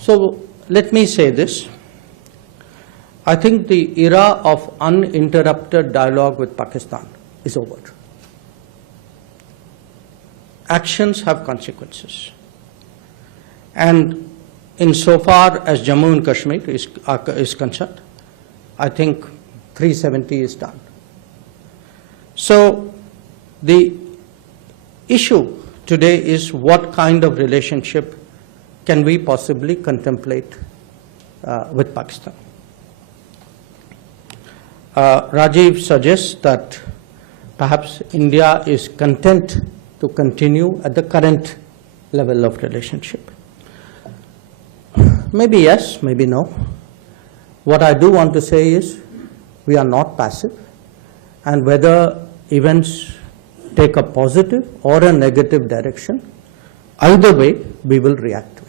So let me say this. I think the era of uninterrupted dialogue with Pakistan is over. Actions have consequences. And insofar as Jammu and Kashmir is concerned, I think 370 is done. So the issue today is what kind of relationship can we possibly contemplate with Pakistan. Rajiv suggests that perhaps India is content to continue at the current level of relationship. Maybe yes, maybe no. What I do want to say is we are not passive, and whether events take a positive or a negative direction, either way we will react to it.